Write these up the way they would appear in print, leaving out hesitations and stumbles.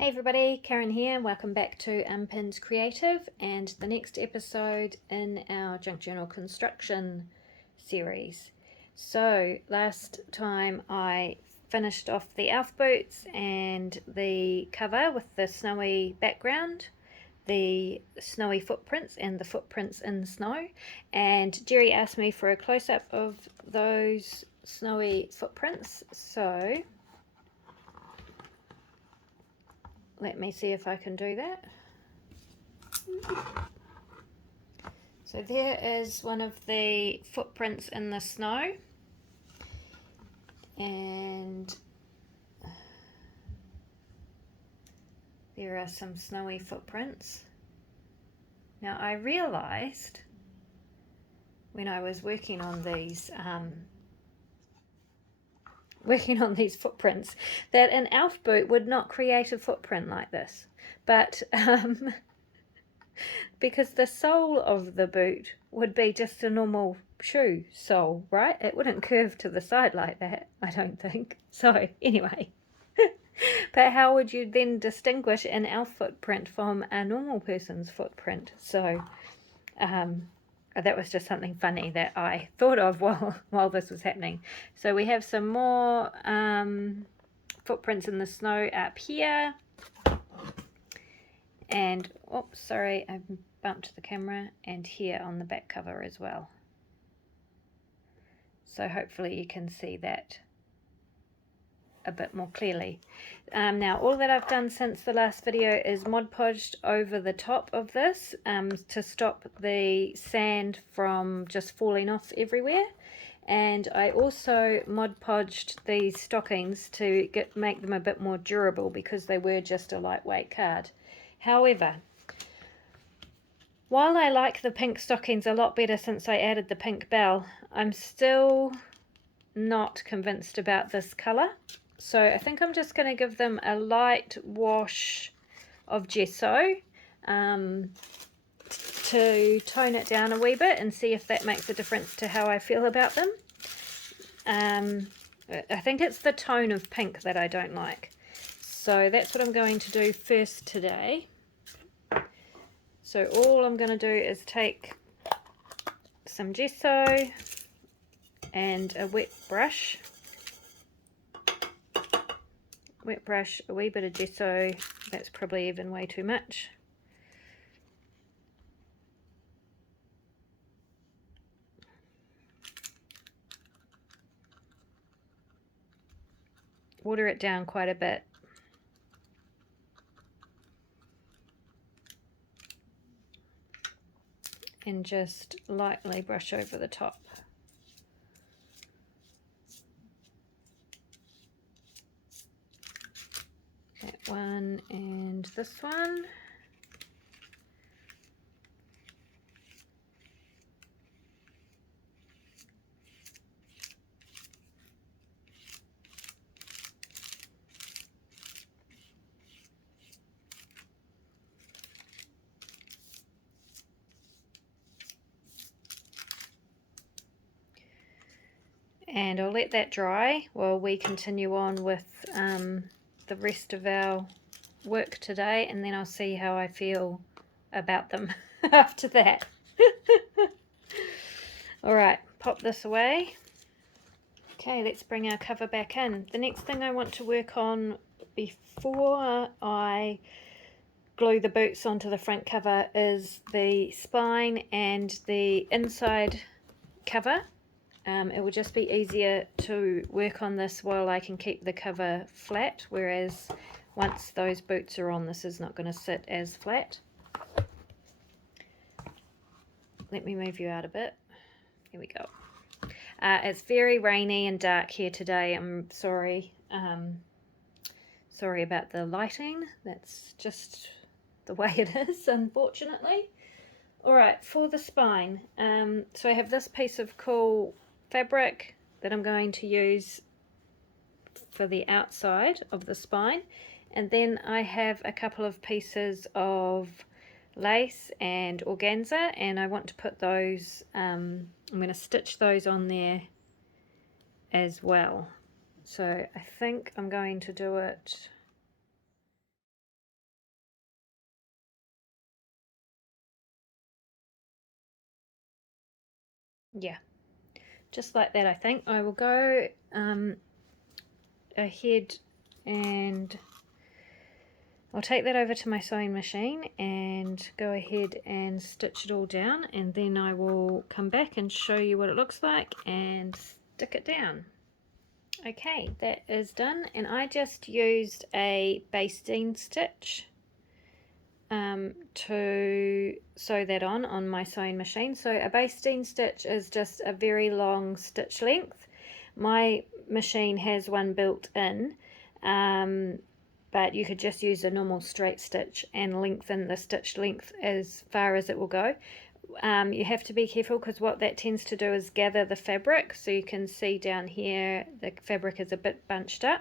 Hey everybody, Karen here. Welcome back to Unpinned Creative and the next episode in our junk journal construction series. So last time I finished off the elf boots and the cover with the snowy background, the snowy footprints and the footprints in the snow, and Jerry asked me for a close-up of those snowy footprints, so let me see if I can do that. So there is one of the footprints in the snow, and there are some snowy footprints. Now I realized when I was working on these footprints that an elf boot would not create a footprint like this, but because the sole of the boot would be just a normal shoe sole, right? It wouldn't curve to the side like that, I don't think. So anyway, but how would you then distinguish an elf footprint from a normal person's footprint? So that was just something funny that I thought of while this was happening. So we have some more footprints in the snow up here. And, oops, sorry, I bumped the camera, and here on the back cover as well. So hopefully you can see that a bit more clearly. Now all that I've done since the last video is Mod Podged over the top of this to stop the sand from just falling off everywhere, and I also Mod Podged these stockings to make them a bit more durable because they were just a lightweight card. However, while I like the pink stockings a lot better since I added the pink bell, I'm still not convinced about this colour. So I think I'm just going to give them a light wash of gesso to tone it down a wee bit and see if that makes a difference to how I feel about them. I think it's the tone of pink that I don't like. So that's what I'm going to do first today. So all I'm going to do is take some gesso and a wet brush, a wee bit of gesso. That's probably even way too much. Water it down quite a bit. And just lightly brush over the top. That one and this one. And I'll let that dry while we continue on with the rest of our work today, and then I'll see how I feel about them after that. Alright, pop this away. Okay, let's bring our cover back in. The next thing I want to work on before I glue the boots onto the front cover is the spine and the inside cover. It will just be easier to work on this while I can keep the cover flat, whereas once those boots are on, this is not going to sit as flat. Let me move you out a bit. Here we go. It's very rainy and dark here today. I'm sorry. Sorry about the lighting. That's just the way it is, unfortunately. Alright, for the spine, so I have this piece of cool fabric that I'm going to use for the outside of the spine, and then I have a couple of pieces of lace and organza, and I want to put those, I'm going to stitch those on there as well. So I think I'm going to do it Yeah, just like that. I think I will go ahead and I'll take that over to my sewing machine and go ahead and stitch it all down, and then I will come back and show you what it looks like and stick it down. Okay, that is done, and I just used a basting stitch to sew that on my sewing machine. So a basting stitch is just a very long stitch length. My machine has one built in, but you could just use a normal straight stitch and lengthen the stitch length as far as it will go. You have to be careful because what that tends to do is gather the fabric. So you can see down here the fabric is a bit bunched up.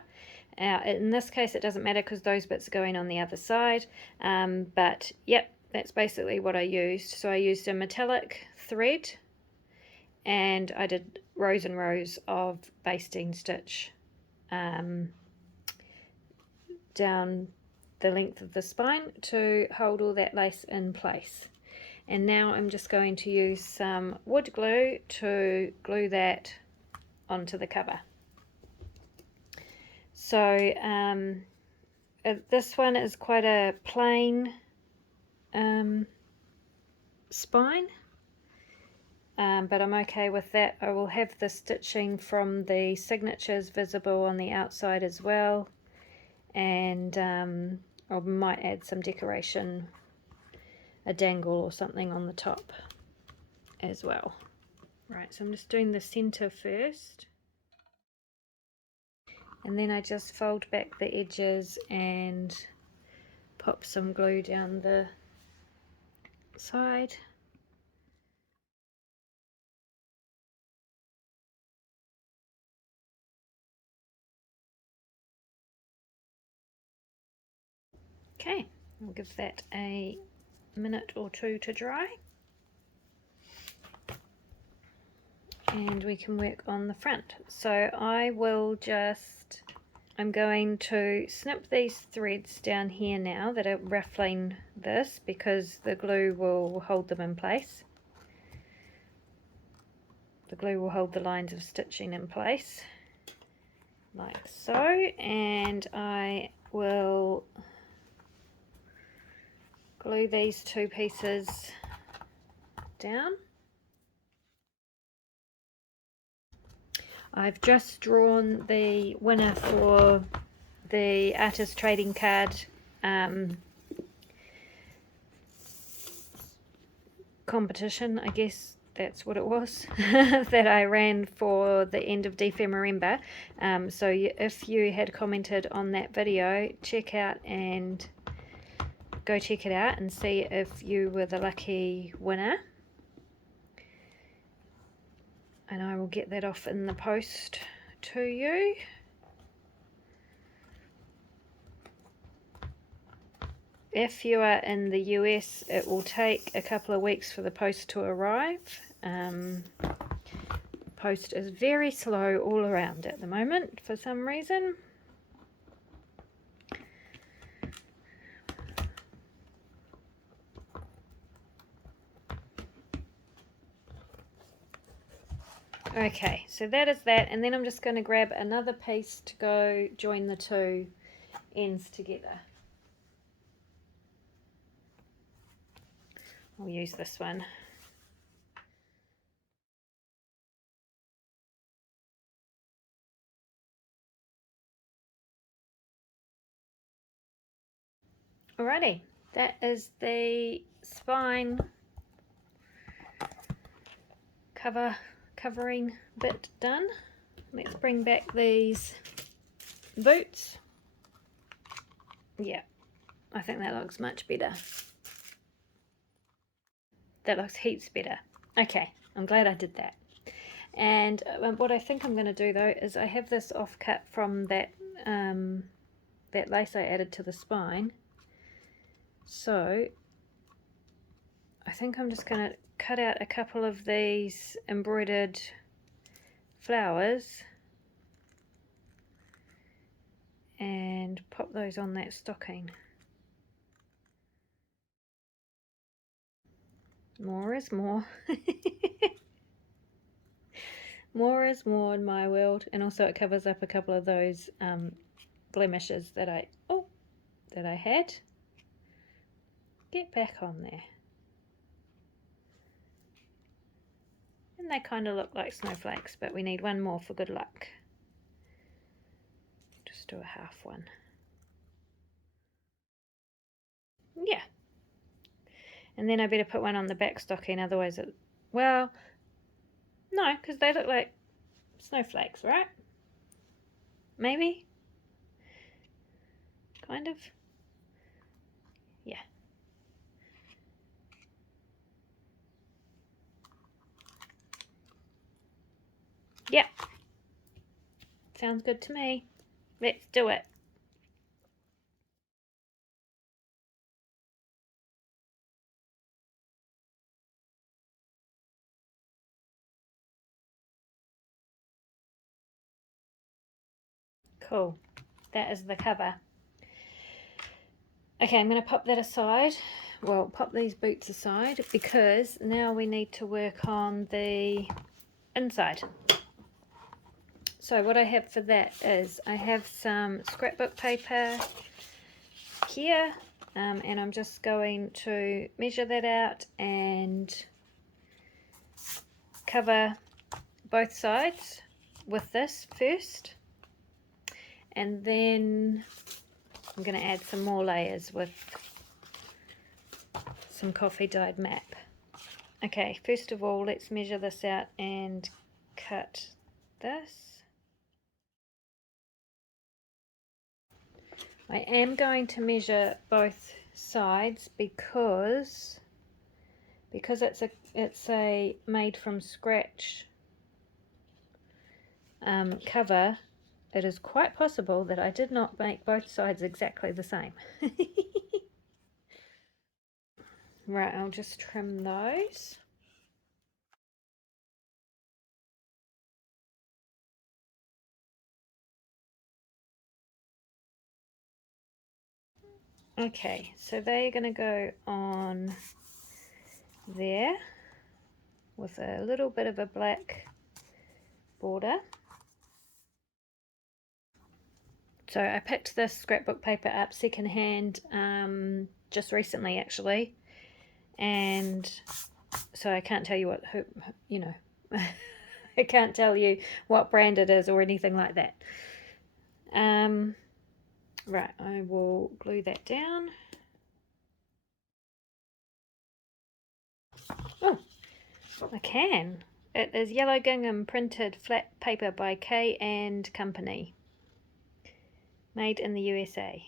In this case it doesn't matter because those bits are going on the other side, but yep, that's basically what I used. So I used a metallic thread and I did rows and rows of basting stitch down the length of the spine to hold all that lace in place. And now I'm just going to use some wood glue to glue that onto the cover. So this one is quite a plain spine, but I'm okay with that. I will have the stitching from the signatures visible on the outside as well, and I might add some decoration, a dangle or something on the top as well. Right, so I'm just doing the center first, and then I just fold back the edges and pop some glue down the side. Okay, I'll give that a minute or two to dry, and we can work on the front. So I'm going to snip these threads down here now that are ruffling this, because the glue will hold them in place. The glue will hold the lines of stitching in place like so, and I will glue these two pieces down. I've just drawn the winner for the artist trading card competition, I guess that's what it was, that I ran for the end of Defemerember. So if you had commented on that video, go check it out and see if you were the lucky winner. And I will get that off in the post to you. If you are in the US, it will take a couple of weeks for the post to arrive. Post is very slow all around at the moment for some reason. Okay, so that is that, and then I'm just going to grab another piece to go join the two ends together. I'll use this one. Alrighty, that is the spine covering bit done. Let's bring back these boots. Yeah, I think that looks much better. That looks heaps better. Okay, I'm glad I did that. And what I think I'm going to do though is I have this offcut from that that lace I added to the spine. So I think I'm just going to cut out a couple of these embroidered flowers and pop those on that stocking. More is more. More is more in my world, and also it covers up a couple of those blemishes that I had. Get back on there. And they kind of look like snowflakes, but we need one more for good luck. Just do a half one. Yeah. And then I better put one on the back stocking, otherwise it, well, no, because they look like snowflakes, right? Maybe? Kind of? Yeah. Yep. Sounds good to me. Let's do it. Cool. That is the cover. Okay, I'm going to pop that aside. Well, pop these boots aside because now we need to work on the inside. So what I have for that is I have some scrapbook paper here, and I'm just going to measure that out and cover both sides with this first, and then I'm going to add some more layers with some coffee dyed map. Okay, first of all, let's measure this out and cut this. I am going to measure both sides because it's a made from scratch cover. It is quite possible that I did not make both sides exactly the same. Right, I'll just trim those. Okay, so they're going to go on there with a little bit of a black border. So I picked this scrapbook paper up secondhand just recently actually, and so I can't tell you I can't tell you what brand it is or anything like that. Right, I will glue that down. Oh, I can. It is Yellow Gingham printed flat paper by K and Company, made in the USA.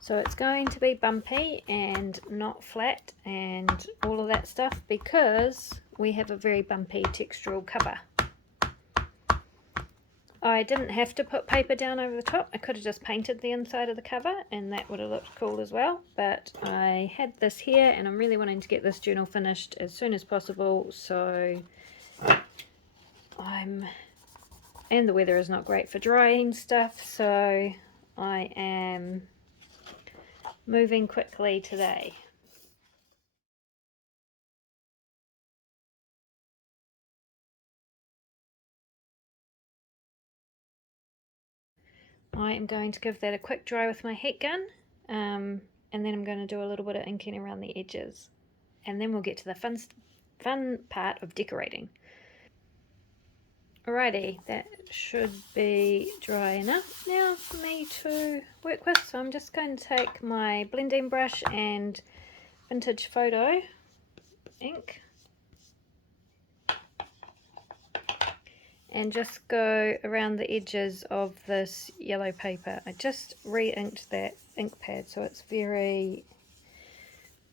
So it's going to be bumpy and not flat and all of that stuff because we have a very bumpy textural cover. I didn't have to put paper down over the top. I could have just painted the inside of the cover and that would have looked cool as well. But I had this here and I'm really wanting to get this journal finished as soon as possible. So and the weather is not great for drying stuff. So I am moving quickly today. I am going to give that a quick dry with my heat gun, and then I'm going to do a little bit of inking around the edges, and then we'll get to the fun part of decorating. Alrighty, that should be dry enough now for me to work with, so I'm just going to take my blending brush and Vintage Photo ink and just go around the edges of this yellow paper. I just re-inked that ink pad so it's very,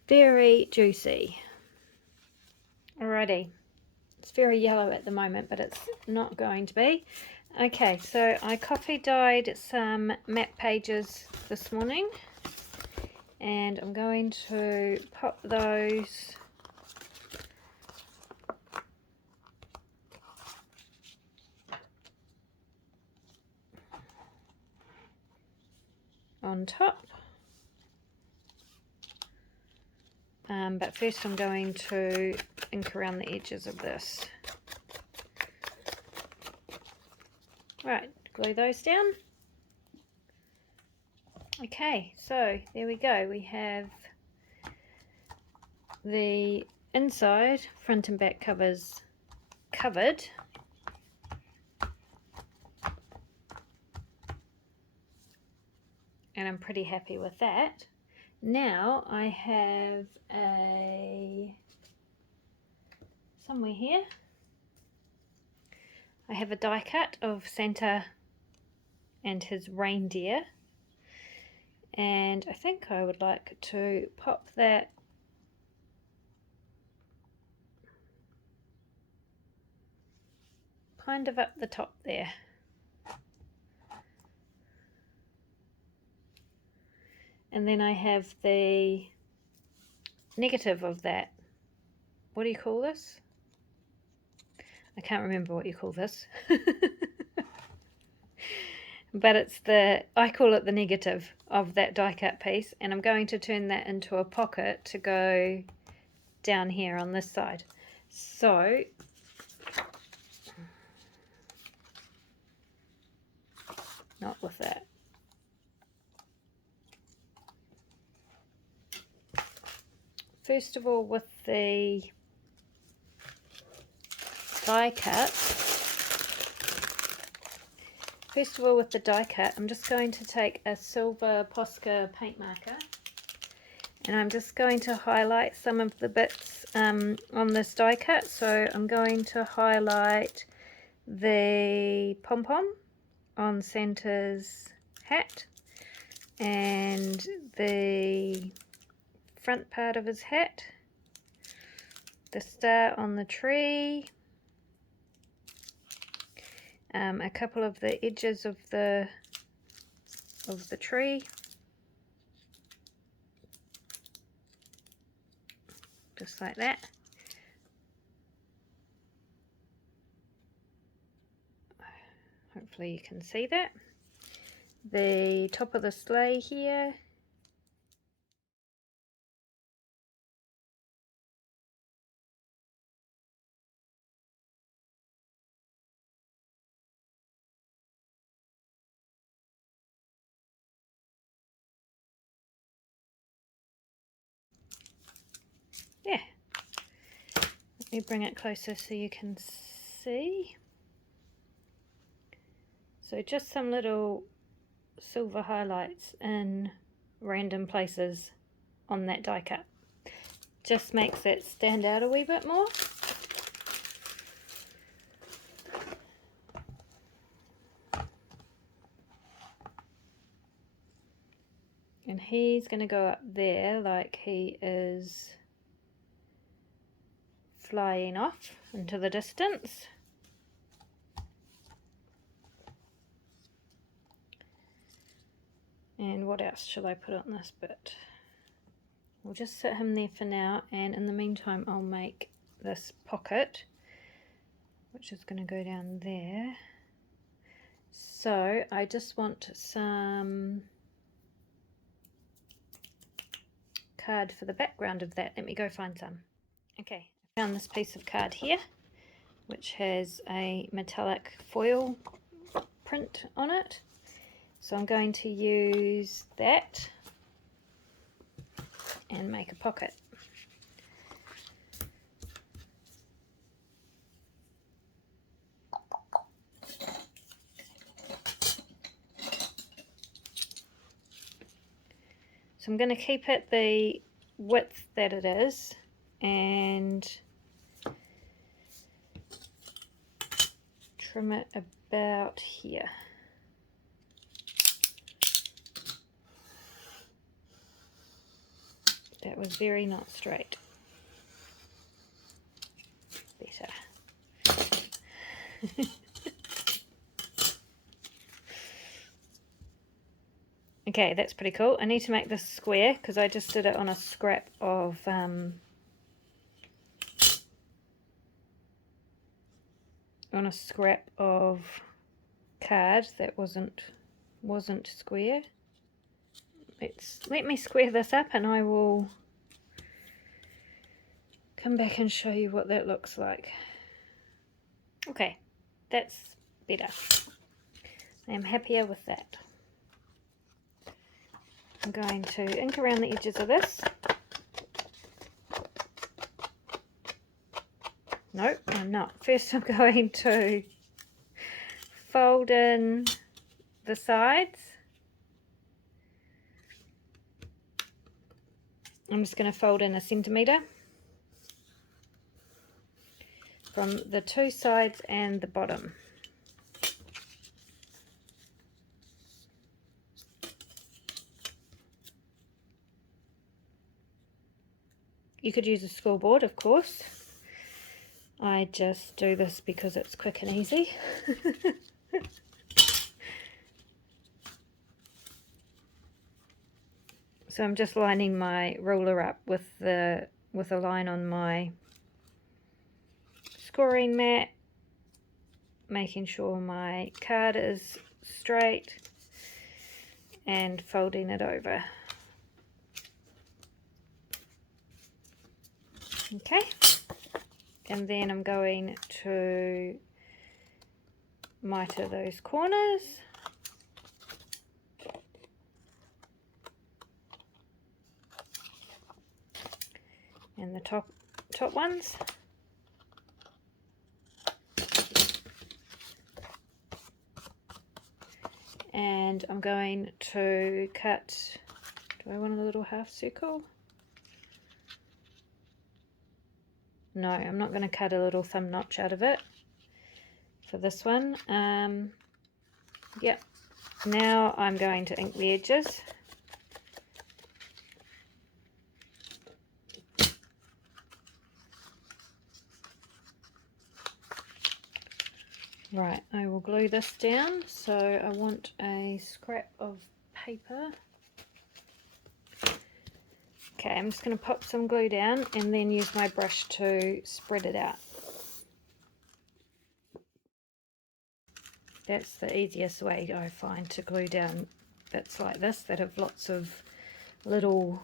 very juicy. Alrighty, it's very yellow at the moment, but it's not going to be. Okay, so I coffee dyed some map pages this morning and I'm going to pop those on top. but first I'm going to ink around the edges of this. Right, glue those down. Okay, so there we go. We have the inside front and back covers covered. And I'm pretty happy with that. Now I have somewhere here, I have a die cut of Santa and his reindeer, and I think I would like to pop that kind of up the top there. And then I have the negative of that. What do you call this? I can't remember what you call this. But it's I call it the negative of that die cut piece, and I'm going to turn that into a pocket to go down here on this side. So not with that. First of all, with the die cut, I'm just going to take a silver Posca paint marker, and I'm just going to highlight some of the bits on this die cut. So I'm going to highlight the pom-pom on Santa's hat, and the front part of his hat, the star on the tree, a couple of the edges of the tree, just like that. Hopefully you can see that. The top of the sleigh here. Yeah. Let me bring it closer so you can see. So just some little silver highlights in random places on that die cut. Just makes it stand out a wee bit more. And he's going to go up there like he is flying off into the distance. And what else should I put on this bit? We'll just sit him there for now, and in the meantime I'll make this pocket, which is going to go down there. So I just want some card for the background of that. Let me go find some. Okay, I found this piece of card here, which has a metallic foil print on it. So I'm going to use that and make a pocket. So I'm going to keep it the width that it is and trim it about here. That was very not straight. Better. Okay, that's pretty cool. I need to make this square because I just did it on a scrap of card that wasn't square. Let me square this up and I will come back and show you what that looks like. Okay, that's better. I am happier with that. I'm going to ink around the edges of this. Nope, I'm not. First I'm going to fold in the sides. I'm just going to fold in 1 centimetre from the 2 sides and the bottom. You could use a school board, of course. I just do this because it's quick and easy. So I'm just lining my ruler up with a line on my scoring mat, making sure my card is straight and folding it over. Okay, and then I'm going to miter those corners. And the top ones. And I'm going to cut, do I want a little half circle? No, I'm not going to cut a little thumb notch out of it for this one. Yep. Now I'm going to ink the edges. Right, I will glue this down. So I want a scrap of paper. Okay, I'm just going to pop some glue down and then use my brush to spread it out. That's the easiest way I find to glue down bits like this that have lots of little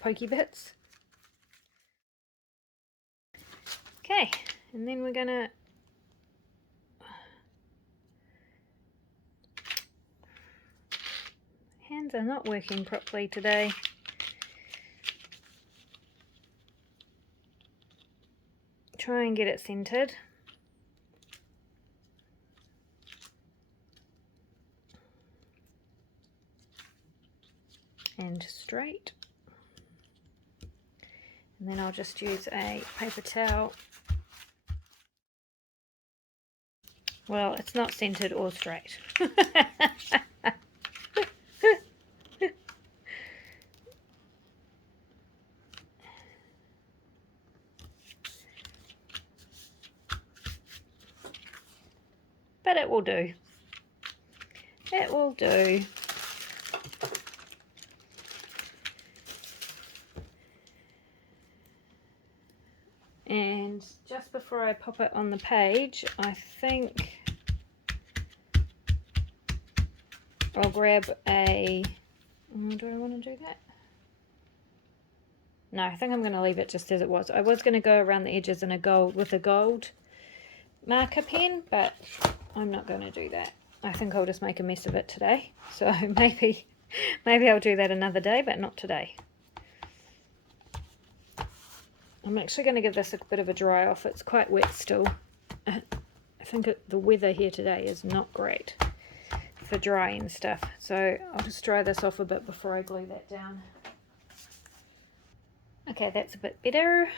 pokey bits. Okay, and then we're going to hands are not working properly today. Try and get it centered. And straight. And then I'll just use a paper towel. Well, it's not centered or straight. But it will do. It will do. And just before I pop it on the page, I think I'll grab a... do I want to do that? No, I think I'm going to leave it just as it was. I was going to go around the edges in a gold with a gold marker pen, but I'm not going to do that. I think I'll just make a mess of it today. So maybe I'll do that another day, but not today. I'm actually going to give this a bit of a dry off. It's quite wet still. I think the weather here today is not great for drying stuff. So I'll just dry this off a bit before I glue that down. Okay, that's a bit better.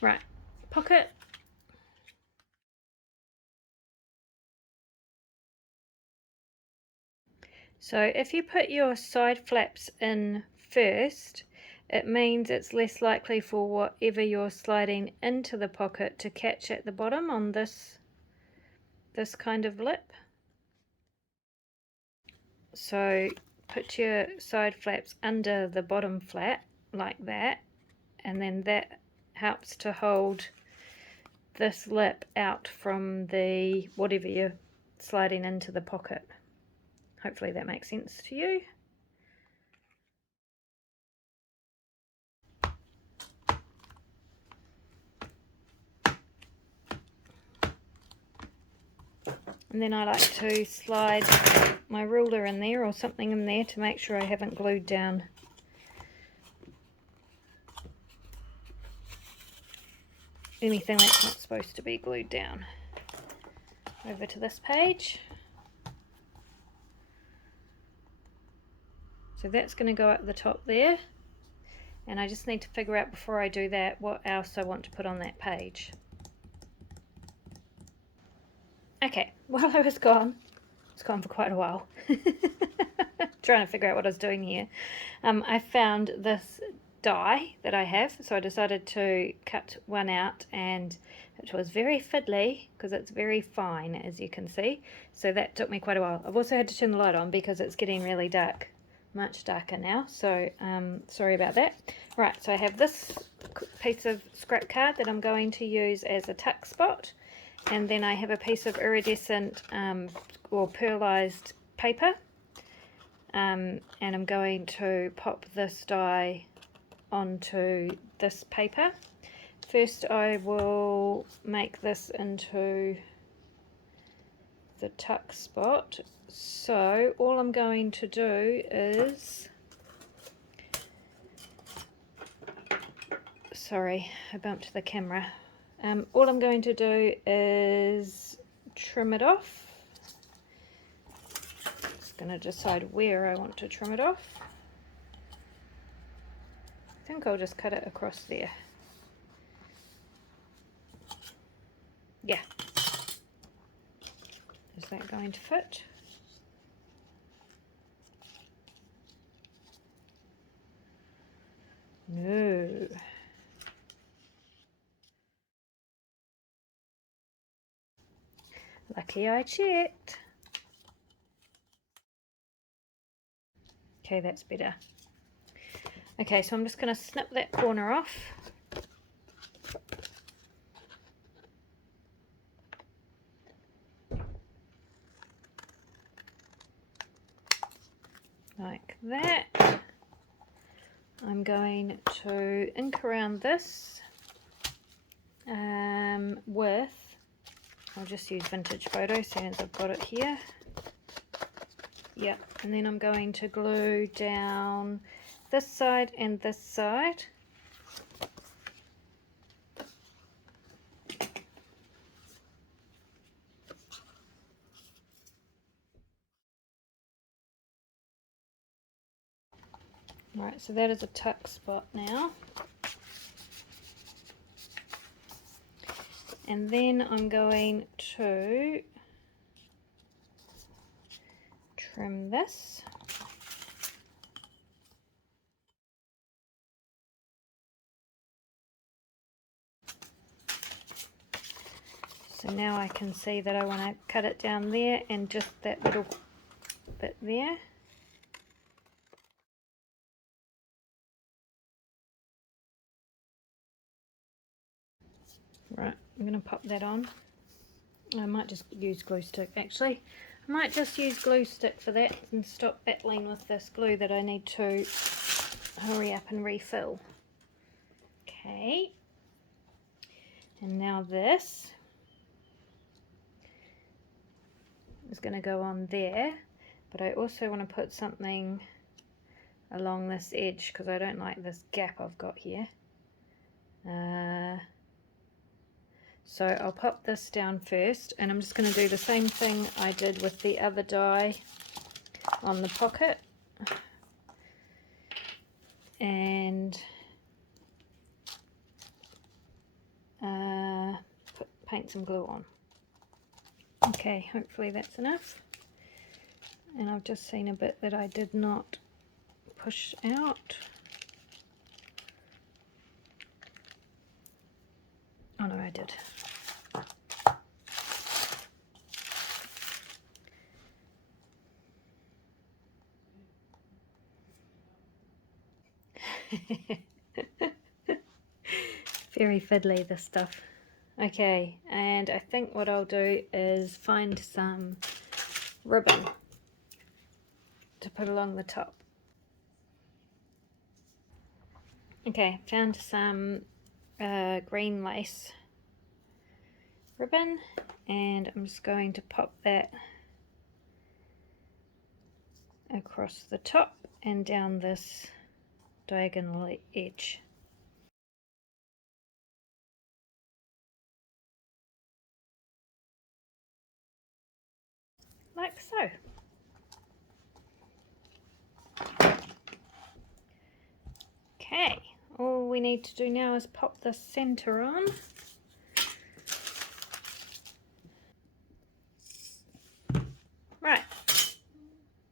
Right, pocket. So if you put your side flaps in first, it means it's less likely for whatever you're sliding into the pocket to catch at the bottom on this kind of lip. So put your side flaps under the bottom flap like that, and then that helps to hold this lip out from the whatever you're sliding into the pocket. Hopefully that makes sense to you. And then I like to slide my ruler in there or something in there to make sure I haven't glued down anything that's not supposed to be glued down. Over to this page. So that's going to go up the top there. And I just need to figure out before I do that what else I want to put on that page. Okay, while I was gone, it's gone for quite a while, trying to figure out what I was doing here, I found this die that I have, so I decided to cut one out, and it was very fiddly because it's very fine, as you can see, so that took me quite a while. I've also had to turn the light on because it's getting really dark, much darker now, so sorry about that. Right, so I have this piece of scrap card that I'm going to use as a tuck spot. And then I have a piece of iridescent or pearlized paper, and I'm going to pop this die onto this paper. First I will make this into the tuck spot. So all I'm going to do is, sorry, I bumped the camera. All I'm going to do is trim it off. Just going to decide where I want to trim it off. I think I'll just cut it across there. Yeah. Is that going to fit? No. Lucky I checked. Okay, that's better. Okay, so I'm just going to snip that corner off. Like that. I'm going to ink around this with, I'll just use Vintage Photo seeing as I've got it here. Yeah, and then I'm going to glue down this side and this side. Right, so that is a tuck spot now. And then I'm going to trim this. So now I can see that I want to cut it down there and just that little bit there. Right, I'm going to pop that on. I might just use glue stick actually. I might just use glue stick for that and stop battling with this glue that I need to hurry up and refill. Okay, and now this is going to go on there, but I also want to put something along this edge because I don't like this gap I've got here. So I'll pop this down first, and I'm just going to do the same thing I did with the other die on the pocket, and paint some glue on. Okay, hopefully that's enough. And I've just seen a bit that I did not push out. Oh no, I did. Very fiddly, this stuff. Okay, and I think what I'll do is find some ribbon to put along the top. Okay, found some green lace, ribbon, and I'm just going to pop that across the top and down this diagonal edge. Like so. Okay, all we need to do now is pop the center on. Right,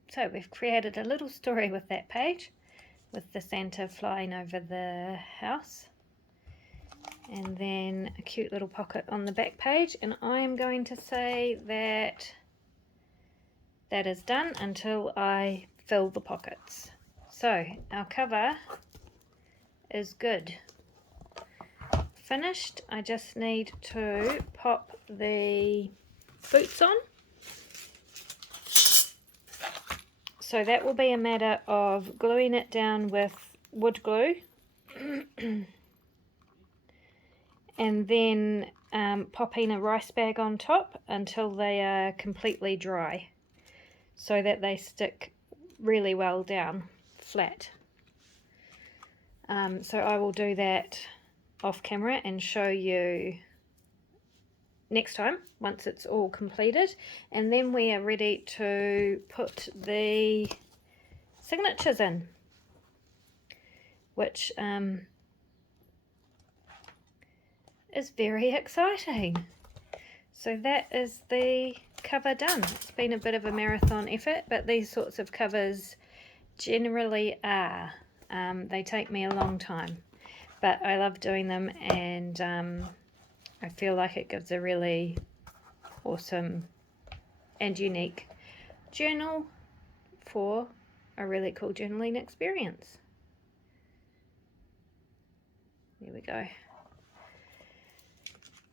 so we've created a little story with that page, with the Santa flying over the house, and then a cute little pocket on the back page, and I am going to say that that is done until I fill the pockets. So our cover is good. Finished. I just need to pop the boots on. So that will be a matter of gluing it down with wood glue and then popping a rice bag on top until they are completely dry, so that they stick really well down flat. So I will do that off camera and show you next time once it's all completed, and then we are ready to put the signatures in, which is very exciting. So that is the cover done. It's been a bit of a marathon effort, but these sorts of covers generally are. They take me a long time, but I love doing them, and I feel like it gives a really awesome and unique journal for a really cool journaling experience. There we go.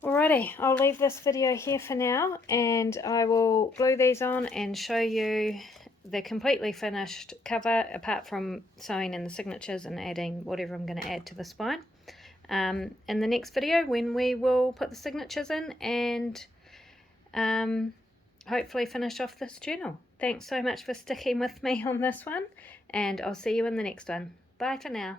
Alrighty, I'll leave this video here for now, and I will glue these on and show you the completely finished cover, apart from sewing in the signatures and adding whatever I'm going to add to the spine, in the next video, when we will put the signatures in and hopefully finish off this journal. Thanks so much for sticking with me on this one, and I'll see you in the next one. Bye for now.